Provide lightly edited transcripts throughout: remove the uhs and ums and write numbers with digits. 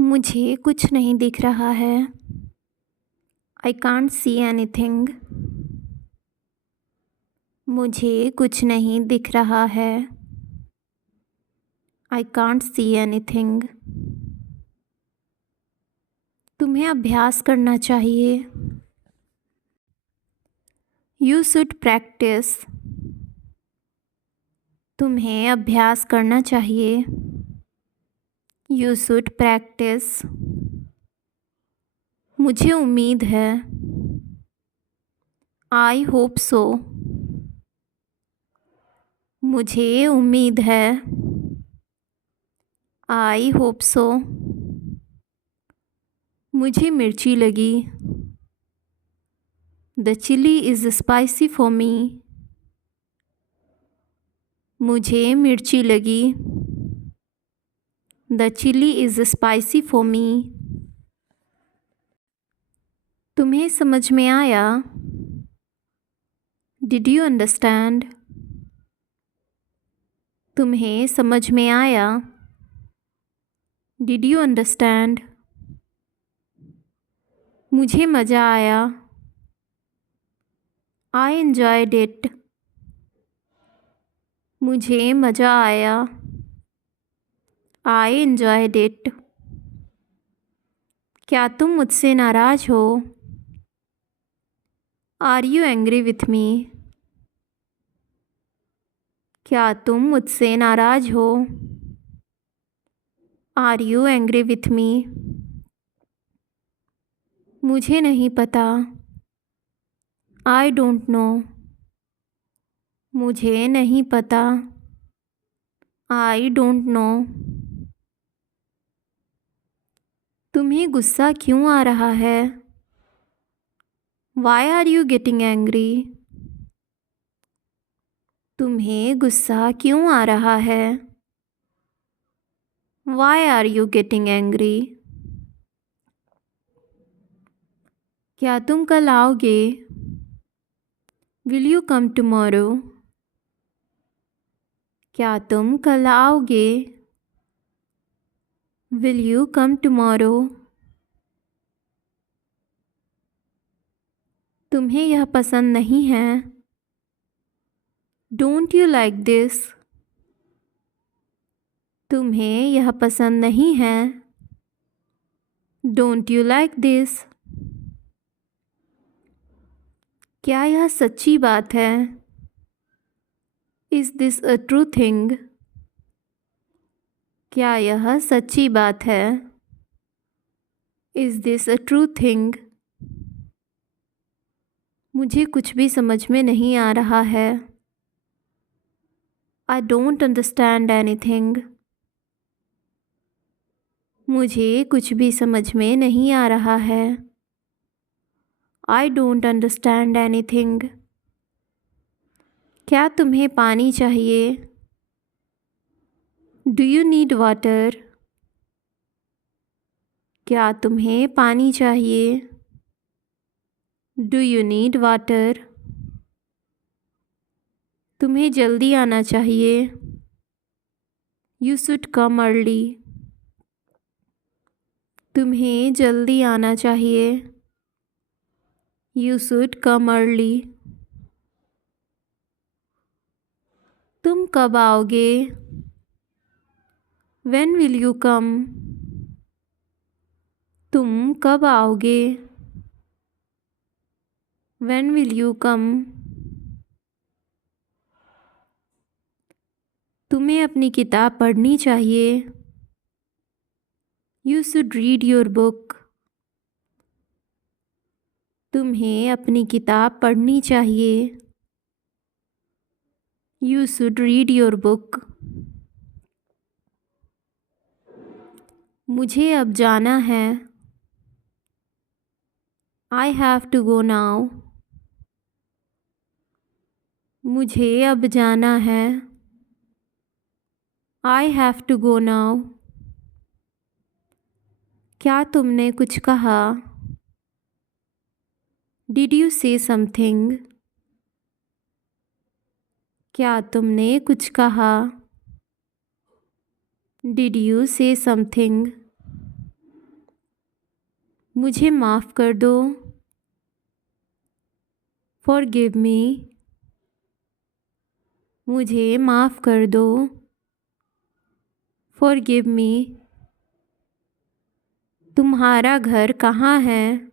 मुझे कुछ नहीं दिख रहा है। I can't see anything. मुझे कुछ नहीं दिख रहा है। I can't see anything. तुम्हें अभ्यास करना चाहिए। You should practise. तुम्हें अभ्यास करना चाहिए। You should practise. मुझे उम्मीद है। I hope so. मुझे उम्मीद है। I hope so. मुझे मिर्ची लगी। The chilli is spicy for me. मुझे मिर्ची लगी। The chilli is spicy for me. तुम्हें समझ में आया? Did you understand? तुम्हें समझ में आया? Did you understand? मुझे मज़ा आया। I enjoyed it. मुझे मज़ा आया। I enjoyed it. क्या तुम मुझसे नाराज़ हो? Are you angry with me? क्या तुम मुझसे नाराज़ हो? Are you angry with me? मुझे नहीं पता। I don't know. मुझे नहीं पता। I don't know. तुम्हें गुस्सा क्यों आ रहा है? Why are you getting angry? तुम्हें गुस्सा क्यों आ रहा है? Why are you getting angry? क्या तुम कल आओगे? Will you come tomorrow? क्या तुम कल आओगे? Will you come tomorrow? तुम्हें यह पसंद नहीं है? Don't you like this? तुम्हें यह पसंद नहीं है? Don't you like this? क्या यह सच्ची बात है? Is this a true thing? क्या यह सच्ची बात है? Is this a true thing? मुझे कुछ भी समझ में नहीं आ रहा है। I don't understand anything. मुझे कुछ भी समझ में नहीं आ रहा है। I don't understand anything. क्या तुम्हें पानी चाहिए? Do you need water? क्या तुम्हें पानी चाहिए? Do you need water? तुम्हें जल्दी आना चाहिए। You should come early. तुम्हें जल्दी आना चाहिए। You should come early. तुम कब आओगे? When will you come? तुम कब आओगे? When will you come? तुम्हें अपनी किताब पढ़नी चाहिए। You should read your book. तुम्हें अपनी किताब पढ़नी चाहिए। You should read your book. मुझे अब जाना है। I have to go now. मुझे अब जाना है। I have to go now. क्या तुमने कुछ कहा? Did you say something? क्या तुमने कुछ कहा? Did you say something? मुझे माफ़ कर दो। Forgive me। मुझे माफ़ कर दो। Forgive me। तुम्हारा घर कहाँ है?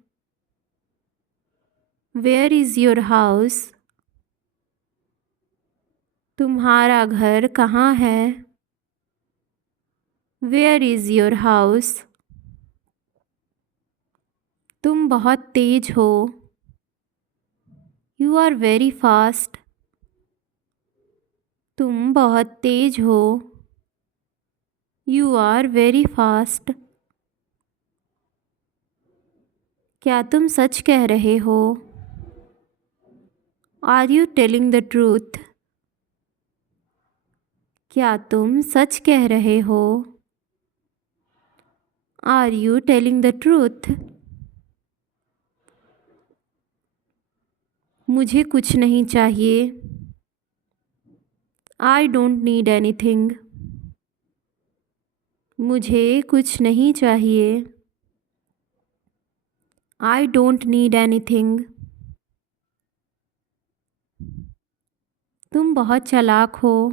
Where is your house? तुम्हारा घर कहाँ है? Where is your house? तुम बहुत तेज हो। You are very fast। तुम बहुत तेज हो। You are very fast। क्या तुम सच कह रहे हो? Are you telling the truth? क्या तुम सच कह रहे हो? Are you telling the truth? मुझे कुछ नहीं चाहिए। I don't need anything। मुझे कुछ नहीं चाहिए। I don't need anything। तुम बहुत चालाक हो।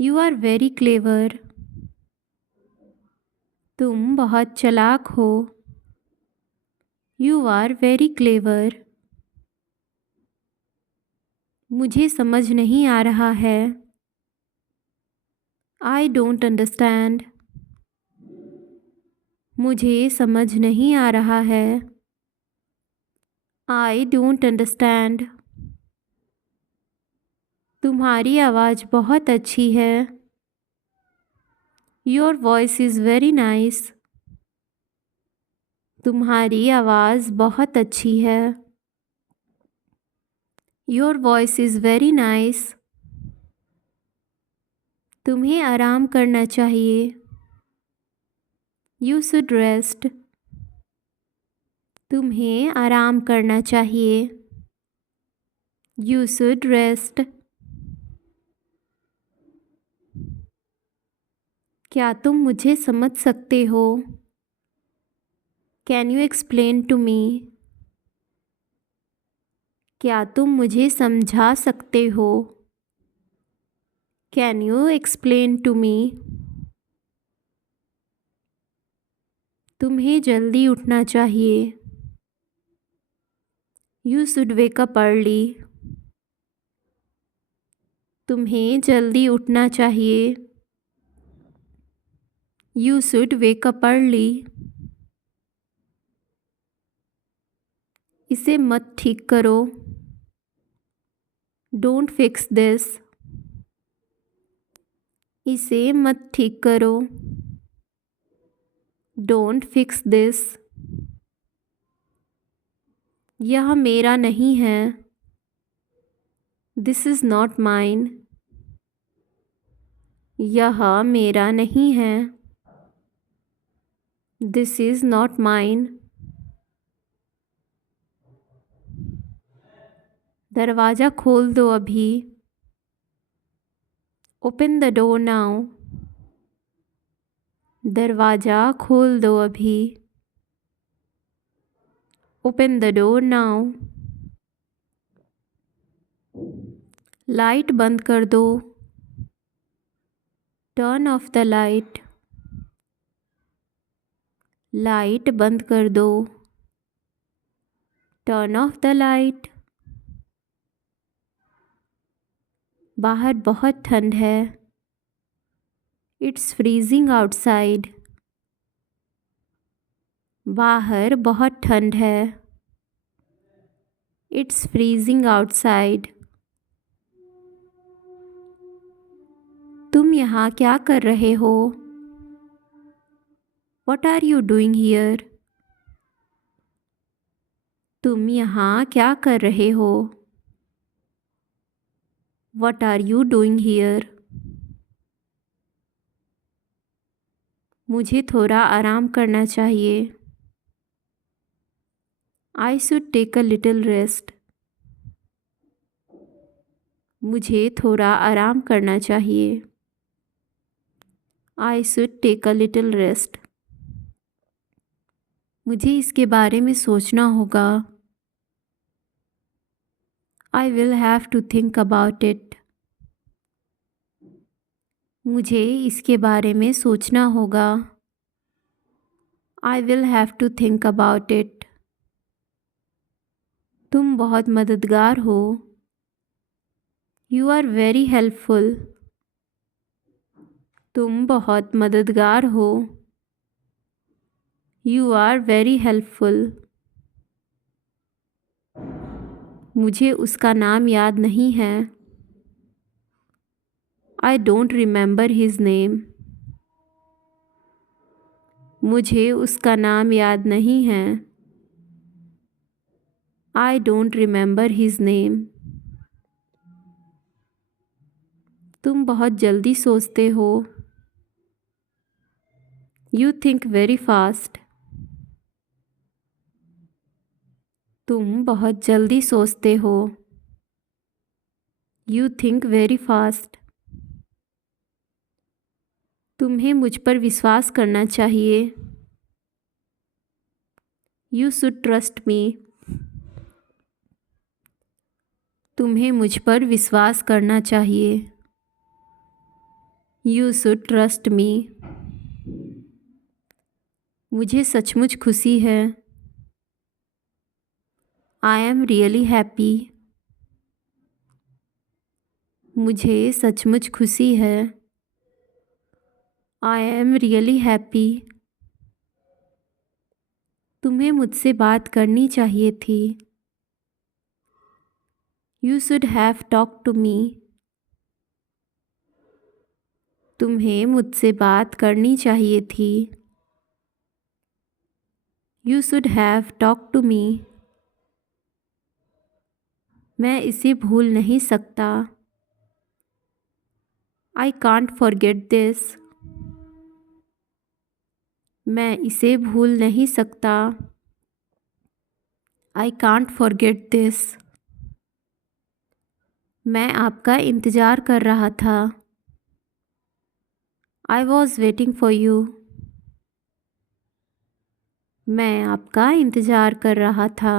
You are very clever। तुम बहुत चालाक हो। You are very clever। मुझे समझ नहीं आ रहा है। I don't understand। मुझे समझ नहीं आ रहा है। I don't understand। तुम्हारी आवाज़ बहुत अच्छी है। Your voice is very nice। तुम्हारी आवाज़ बहुत अच्छी है। Your voice is very nice। तुम्हें आराम करना चाहिए। You should rest। तुम्हें आराम करना चाहिए। You should rest। क्या तुम मुझे समझ सकते हो? Can you explain to me? क्या तुम मुझे समझा सकते हो? Can you explain to me? तुम्हें जल्दी उठना चाहिए। You should wake up early। तुम्हें जल्दी उठना चाहिए। You should wake up early। इसे मत ठीक करो। Don't fix this। इसे मत ठीक करो। Don't fix this। यह मेरा नहीं है। This is not mine। यह मेरा नहीं है। This is not mine। दरवाज़ा खोल दो अभी। Open the door now। दरवाज़ा खोल दो अभी। Open the door now। Light बंद कर दो। Turn off the light। Light बंद कर दो। Turn off the light। बाहर बहुत ठंड है। It's freezing outside। बाहर बहुत ठंड है। It's freezing outside। तुम यहाँ क्या कर रहे हो? What are you doing here? तुम यहाँ क्या कर रहे हो? What are you doing here? मुझे थोड़ा आराम करना चाहिए। I should take a little rest। मुझे थोड़ा आराम करना चाहिए। I should take a little rest। मुझे इसके बारे में सोचना होगा। I will have to think about it. मुझे इसके बारे में सोचना होगा। I will have to think about it. तुम बहुत मददगार हो। You are very helpful. तुम बहुत मददगार हो। You are very helpful. मुझे उसका नाम याद नहीं है। I don't remember his name. मुझे उसका नाम याद नहीं है। I don't remember his name. तुम बहुत जल्दी सोचते हो। You think very fast. तुम बहुत जल्दी सोचते हो। You think very fast. तुम्हें मुझ पर विश्वास करना चाहिए। You should trust me. तुम्हें मुझ पर विश्वास करना चाहिए। You should trust me. मुझे सचमुच खुशी है। I am really happy. मुझे सचमुच खुशी है। I am really happy. तुम्हें मुझसे बात करनी चाहिए थी। You should have talked to me. तुम्हें मुझसे बात करनी चाहिए थी। You should have talked to me. मैं इसे भूल नहीं सकता। I can't forget this. मैं इसे भूल नहीं सकता। I can't forget this. मैं आपका इंतज़ार कर रहा था। I was waiting for you. मैं आपका इंतज़ार कर रहा था।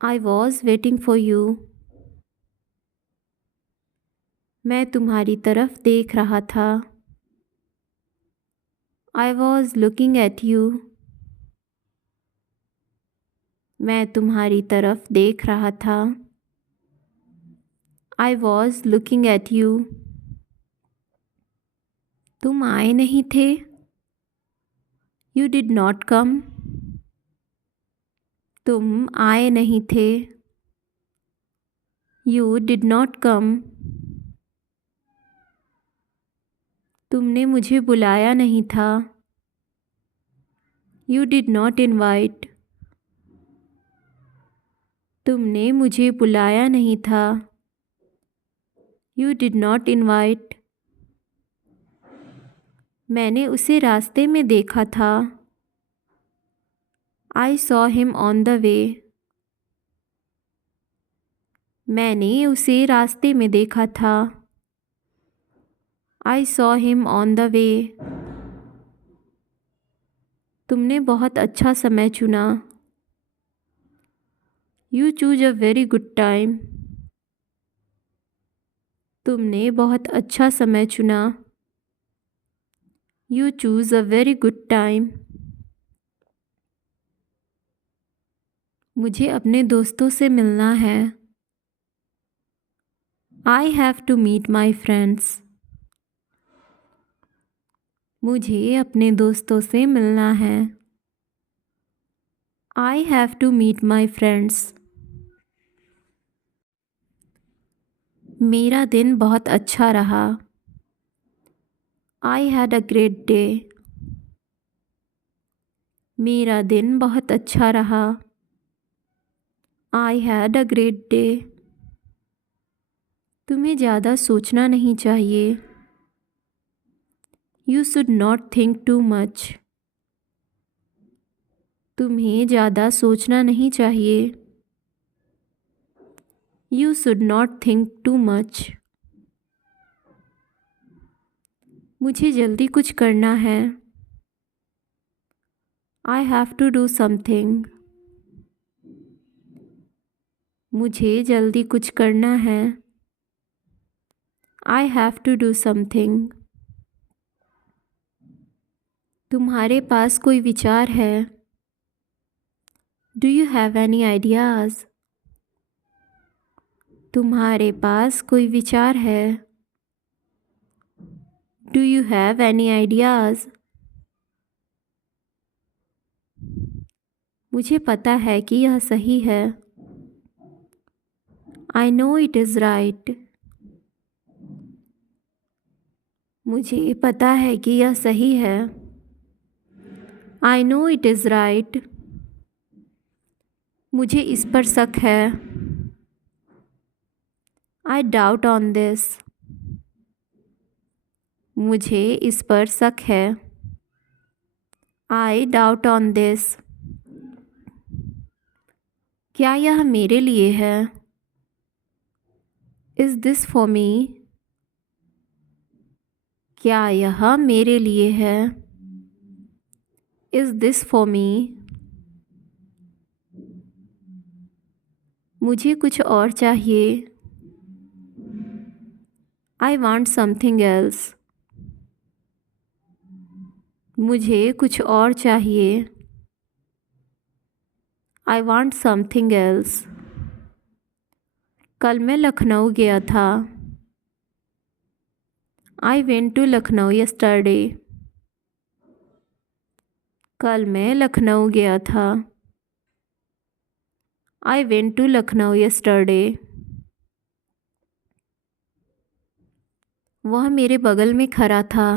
I was waiting for you. मैं तुम्हारी तरफ देख रहा था। I was looking at you. मैं तुम्हारी तरफ देख रहा था। I was looking at you. तुम आए नहीं थे। You did not come. तुम आए नहीं थे। You did not come. तुमने मुझे बुलाया नहीं था। You did not invite. तुमने मुझे बुलाया नहीं था। You did not invite. मैंने उसे रास्ते में देखा था। I saw him on the way. मैंने उसे रास्ते में देखा था। I saw him on the way. तुमने बहुत अच्छा समय चुना। You choose a very good time. तुमने बहुत अच्छा समय चुना। You choose a very good time. मुझे अपने दोस्तों से मिलना है। I have to meet my friends. मुझे अपने दोस्तों से मिलना है। I have to meet my friends. मेरा दिन बहुत अच्छा रहा। I had a great day. मेरा दिन बहुत अच्छा रहा। I had a great day. तुम्हें ज़्यादा सोचना नहीं चाहिए। You should not think too much. तुम्हें ज़्यादा सोचना नहीं चाहिए। You should not think too much. मुझे जल्दी कुछ करना है। I have to do something. मुझे जल्दी कुछ करना है. I have to do something. तुम्हारे पास कोई विचार है? Do you have any ideas? तुम्हारे पास कोई विचार है? Do you have any ideas? मुझे पता है कि यह सही है. I know it is right. मुझे पता है कि यह सही है. I know it is right. मुझे इस पर शक है. I doubt on this. मुझे इस पर शक है. I doubt on this. क्या यह मेरे लिए है? Is this for me? क्या यह मेरे लिए है? Is this for me? मुझे कुछ और चाहिए. I want something else. मुझे कुछ और चाहिए. I want something else. कल मैं लखनऊ गया था. I went to Lucknow yesterday. कल मैं लखनऊ गया था. I went to Lucknow yesterday. वह मेरे बगल में खड़ा था.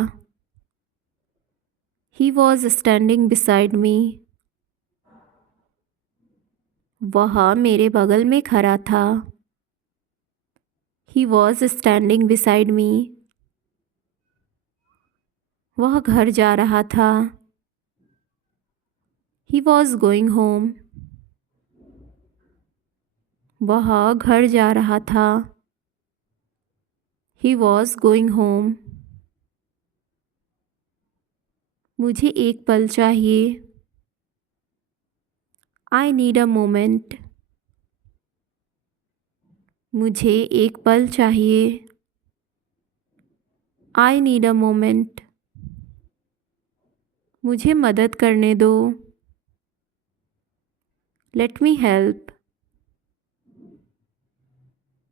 He was standing beside me. वह मेरे बगल में खड़ा था. He was standing beside me. वह घर जा रहा था. He was going home. वह घर जा रहा था. He was going home. मुझे एक पल चाहिए. I need a moment. मुझे एक पल चाहिए. I need a moment. मुझे मदद करने दो. Let me help.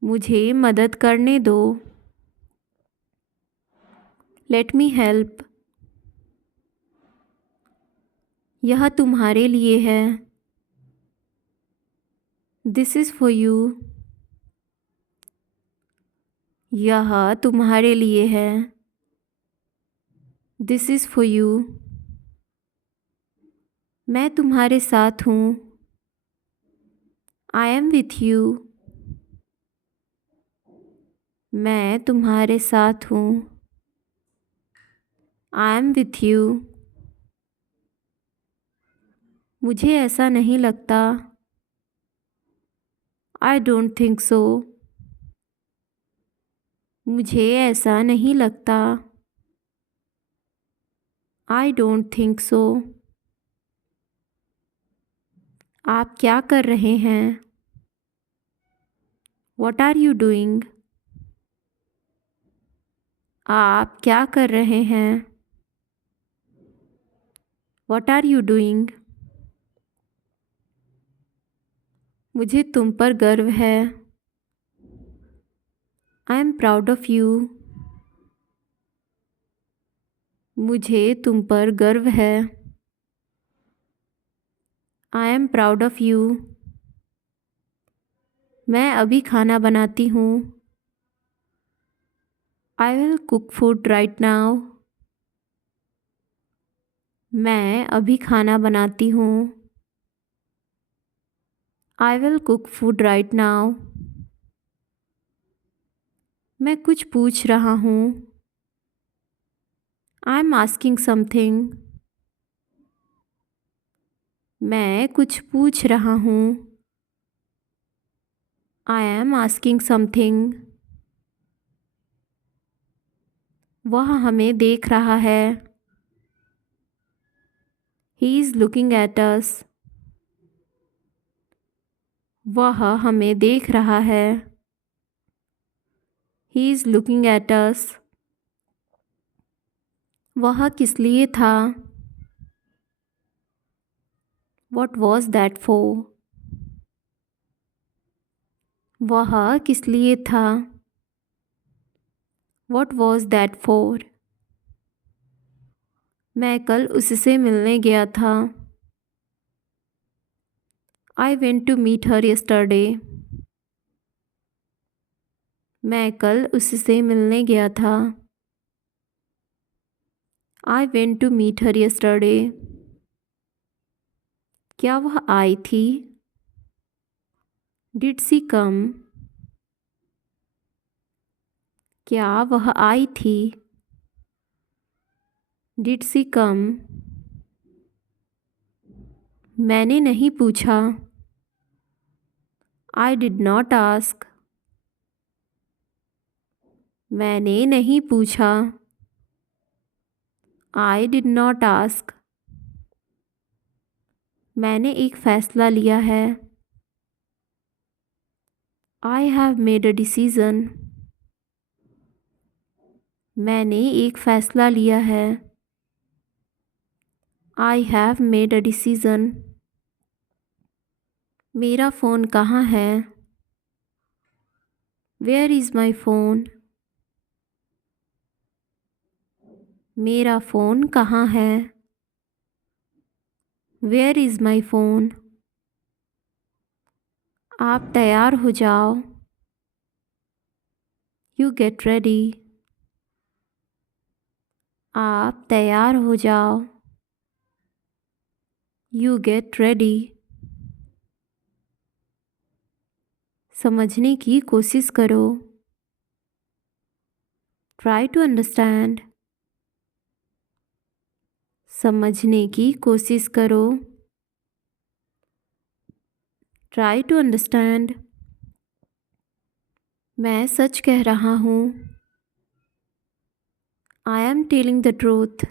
मुझे मदद करने दो. Let me help. यह तुम्हारे लिए है. This is for you. यह तुम्हारे लिए है. This is for you. मैं तुम्हारे साथ हूँ. I am with you. मैं तुम्हारे साथ हूँ. I am with you. मुझे ऐसा नहीं लगता. I don't think so. मुझे ऐसा नहीं लगता. I don't think so. आप क्या कर रहे हैं? What are you doing? आप क्या कर रहे हैं? What are you doing? मुझे तुम पर गर्व है. I am proud of you. मुझे तुम पर गर्व है. I am proud of you. मैं अभी खाना बनाती हूँ. I will cook food right now. मैं अभी खाना बनाती हूँ. I will cook food right now. मैं कुछ पूछ रहा हूँ. I am asking something. मैं कुछ पूछ रहा हूँ. I am asking something. वह हमें देख रहा है. He is looking at us. वह हमें देख रहा है. He is looking at us. वह किस लिए था? What was that for? वह किस लिए था? What was that for? मैं कल उससे मिलने गया था. I went to meet her yesterday. मैं कल उससे मिलने गया था. I went to meet her yesterday. क्या वह आई थी? Did she come? क्या वह आई थी? Did she come? मैंने नहीं पूछा. I did not ask. मैंने नहीं पूछा. I did not ask. मैंने एक फैसला लिया है. I have made a decision. मैंने एक फैसला लिया है. I have made a decision. मेरा फ़ोन कहाँ है? Where is my phone? मेरा फ़ोन कहाँ है? Where is my phone? आप तैयार हो जाओ. You get ready. आप तैयार हो जाओ. You get ready. समझने की कोशिश करो. Try to understand. समझने की कोशिश करो. Try to understand. मैं सच कह रहा हूँ. I am telling the truth.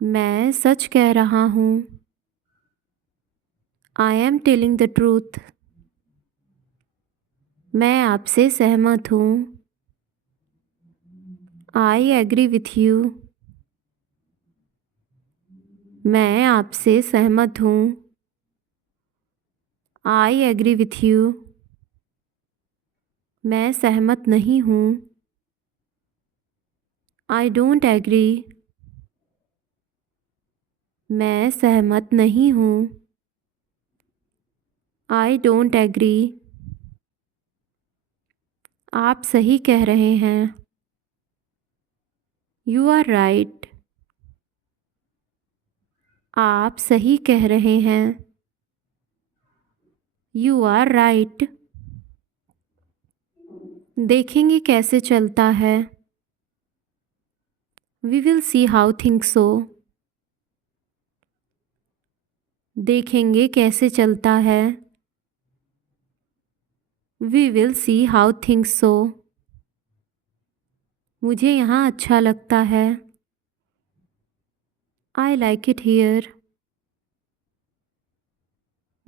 मैं सच कह रहा हूँ. I am telling the truth. मैं आपसे सहमत हूँ. I agree with you. मैं आपसे सहमत हूँ. I agree with you. मैं सहमत नहीं हूँ. I don't agree. मैं सहमत नहीं हूँ. I don't agree. आप सही कह रहे हैं. You are right. आप सही कह रहे हैं. You are right. देखेंगे कैसे चलता है. We will see how things go. देखेंगे कैसे चलता है. We will see how things go. मुझे यहाँ अच्छा लगता है. I like it here.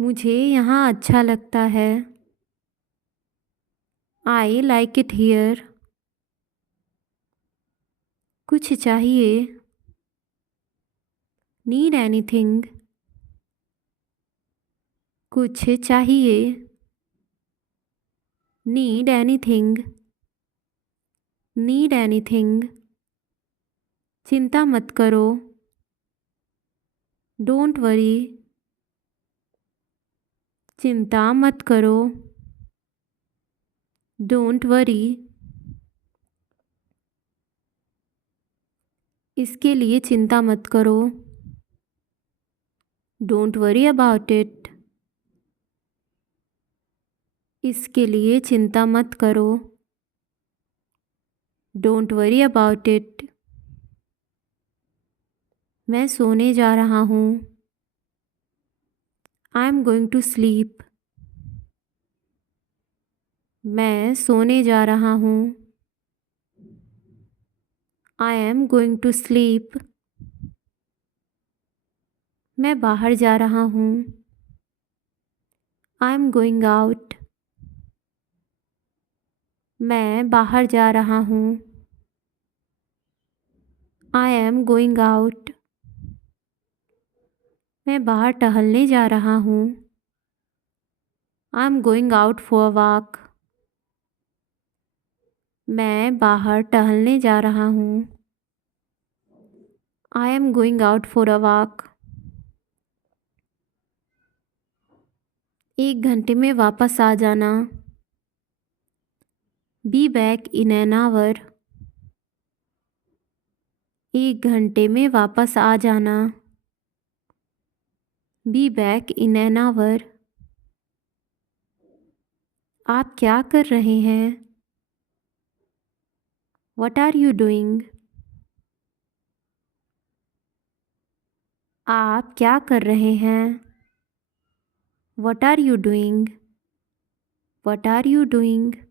मुझे यहाँ अच्छा लगता है. I like it here. कुछ चाहिए. Need anything. कुछ चाहिए. Need anything. Need anything. चिंता मत करो. Don't worry. चिंता मत करो. Don't worry. इसके लिए चिंता मत करो. Don't worry about it. इसके लिए चिंता मत करो. Don't worry about it. मैं सोने जा रहा हूँ. I'm going to sleep. मैं सोने जा रहा हूँ. I am going to sleep. मैं बाहर जा रहा हूँ। I am going out. मैं बाहर जा रहा हूँ। I am going out. मैं बाहर टहलने जा रहा हूँ। I am going out for a walk. मैं बाहर टहलने जा रहा हूँ। I am going out for a walk. 1 घंटे में वापस आ जाना। Be back in an hour. 1 घंटे में वापस आ जाना। Be back in an hour. आप क्या कर रहे हैं? What are you doing? आप क्या कर रहे हैं? What are you doing? What are you doing?